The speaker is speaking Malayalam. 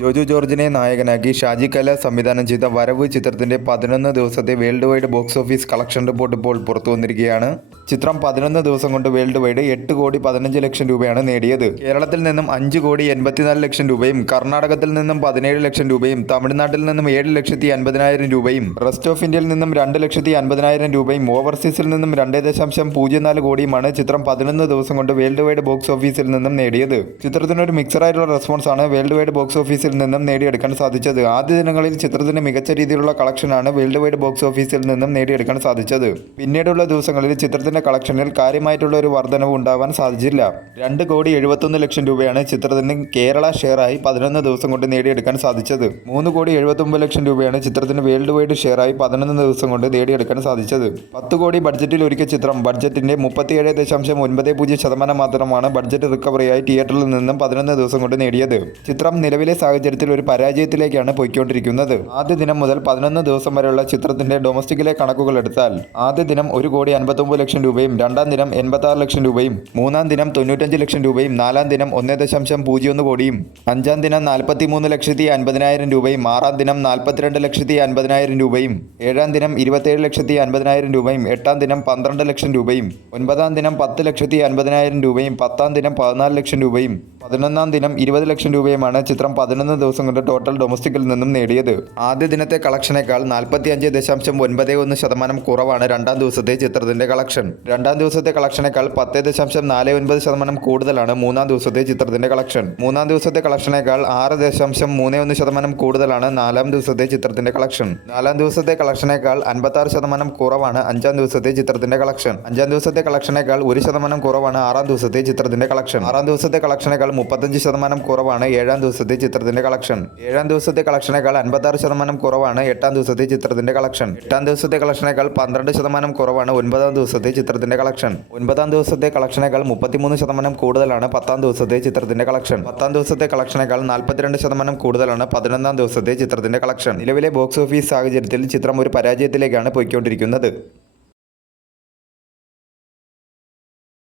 ജോജു ജോർജിനെ നായകനാക്കി ഷാജി കൈലാസ് സംവിധാനം ചെയ്ത വരവ് ചിത്രത്തിന്റെ 11 ദിവസത്തെ world wide box office collection report ഇപ്പോൾ പുറത്തു വന്നിരിക്കുകയാണ്. ചിത്രം 11 ദിവസം കൊണ്ട് വേൾഡ് വൈഡ് 8 കോടി 15 ലക്ഷം രൂപയാണ് നേടിയത്. കേരളത്തിൽ നിന്നും 5 കോടി 84 ലക്ഷം രൂപയും കർണാടകത്തിൽ നിന്നും 17 ലക്ഷം രൂപയും തമിഴ്നാട്ടിൽ നിന്നും 7,50,000 രൂപയും റെസ്റ്റ് ഓഫ് ഇന്ത്യയിൽ നിന്നും 2,50,000 രൂപയും ഓവർസീസിൽ നിന്നും 2.04 കോടിയുമാണ് ചിത്രം 11 ദിവസം കൊണ്ട് വേൾഡ് വൈഡ് ബോക്സ് ഓഫീസിൽ നിന്നും നേടിയത്. ചിത്രത്തിനൊരു മിക്സറായിട്ടുള്ള റെസ്പോൺസ് ആണ് വേൾഡ് വൈഡ് ബോക്സ് ഓഫീസിൽ നിന്നും നേടിയെടുക്കാൻ സാധിച്ചത്. ആദ്യ ദിനങ്ങളിൽ ചിത്രത്തിന് മികച്ച രീതിയിലുള്ള കളക്ഷനാണ് വേൾഡ് വൈഡ് ബോക്സ് ഓഫീസിൽ നിന്നും നേടിയെടുക്കാൻ സാധിച്ചത്. പിന്നീടുള്ള ദിവസങ്ങളിൽ ചിത്രത്തിന്റെ കളക്ഷനിൽ കാര്യമായിട്ടുള്ള ഒരു വർധനവ് ഉണ്ടാവാൻ സാധിച്ചില്ല. 2 കോടി 71 ലക്ഷം രൂപയാണ് ചിത്രത്തിന് കേരള ഷെയറായി 11 ദിവസം കൊണ്ട് നേടിയെടുക്കാൻ സാധിച്ചത്. 3 കോടി 79 ലക്ഷം രൂപയാണ് ചിത്രത്തിന് വേൾഡ് വൈഡ് ഷെയറായി 11 ദിവസം കൊണ്ട് നേടിയെടുക്കാൻ സാധിച്ചത്. 10 കോടി ബഡ്ജറ്റിൽ ഒരുക്കിയ ചിത്രം ബഡ്ജറ്റിന്റെ 37.90% മാത്രമാണ് ബഡ്ജറ്റ് റിക്കവറിയായി തിയേറ്ററിൽ നിന്നും 11 ദിവസം കൊണ്ട് നേടിയത്. ചിത്രം നിലവിലെ സാഹചര്യത്തിൽ ഒരു പരാജയത്തിലേക്കാണ് പോയിക്കൊണ്ടിരിക്കുന്നത്. ആദ്യ ദിനം മുതൽ 11 ദിവസം വരെയുള്ള ചിത്രത്തിന്റെ ഡൊമസ്റ്റിക്കിലെ കണക്കുകൾ എടുത്താൽ ആദ്യ ദിനം 1 കോടി 59 ലക്ഷം രൂപയും രണ്ടാം ദിനം 86 ലക്ഷം രൂപയും മൂന്നാം ദിനം 95 ലക്ഷം രൂപയും നാലാം ദിനം 1.01 കോടിയും അഞ്ചാം ദിനം 43,50,000 രൂപയും ആറാം ദിനം 42,50,000 രൂപയും ഏഴാം ദിനം 27,50,000 രൂപയും എട്ടാം ദിനം 12 ലക്ഷം രൂപയും ഒൻപതാം ദിനം 10,50,000 രൂപയും പത്താം ദിനം 14 ലക്ഷം രൂപയും 11ാം ദിനം 20 ലക്ഷം രൂപയുമാണ് ചിത്രം 11 ദിവസം കൊണ്ട് ടോട്ടൽ ഡൊമസ്റ്റിക്കിൽ നിന്നും നേടിയത്. ആദ്യ ദിനത്തെ കളക്ഷനേക്കാൾ 45.91% കുറവാണ് രണ്ടാം ദിവസത്തെ ചിത്രത്തിന്റെ കളക്ഷൻ. രണ്ടാം ദിവസത്തെ കളക്ഷനേക്കാൾ 10.49% കൂടുതലാണ് മൂന്നാം ദിവസത്തെ ചിത്രത്തിന്റെ കളക്ഷൻ. മൂന്നാം ദിവസത്തെ കളക്ഷനേക്കാൾ 6.31% കൂടുതലാണ് നാലാം ദിവസത്തെ ചിത്രത്തിന്റെ കളക്ഷൻ. നാലാം ദിവസത്തെ കളക്ഷനേക്കാൾ 56% കുറവാണ് അഞ്ചാം ദിവസത്തെ ചിത്രത്തിന്റെ കളക്ഷൻ. അഞ്ചാം ദിവസത്തെ കളക്ഷനേക്കാൾ 1% കുറവാണ് ആറാം ദിവസത്തെ ചിത്രത്തിന്റെ കളക്ഷൻ. ആറാം ദിവസത്തെ കളക്ഷനേക്കാൾ 35% കുറവാണ് ഏഴാം ദിവസത്തെ ചിത്രത്തിന്റെ കളക്ഷൻ. ഏഴാം ദിവസത്തെ കളക്ഷനേക്കാൾ 56% കുറവാണ് എട്ടാം ദിവസത്തെ ചിത്രത്തിന്റെ കളക്ഷൻ. എട്ടാം ദിവസത്തെ കളക്ഷനേക്കാൾ 12% കുറവാണ് ഒൻപതാം ദിവസത്തെ ചിത്രത്തിന്റെ കളക്ഷൻ. ഒൻപതാം ദിവസത്തെ കളക്ഷനേക്കാൾ 33% കൂടുതലാണ് പത്താം ദിവസത്തെ ചിത്രത്തിന്റെ കളക്ഷൻ. പത്താം ദിവസത്തെ കളക്ഷനേക്കാൾ 42% കൂടുതലാണ് 11ാം ദിവസത്തെ ചിത്രത്തിന്റെ കളക്ഷൻ. നിലവിലെ ബോക്സ് ഓഫീസ് സാഹചര്യത്തിൽ ചിത്രം ഒരു പരാജയത്തിലേക്കാണ് പോയിക്കൊണ്ടിരിക്കുന്നത്.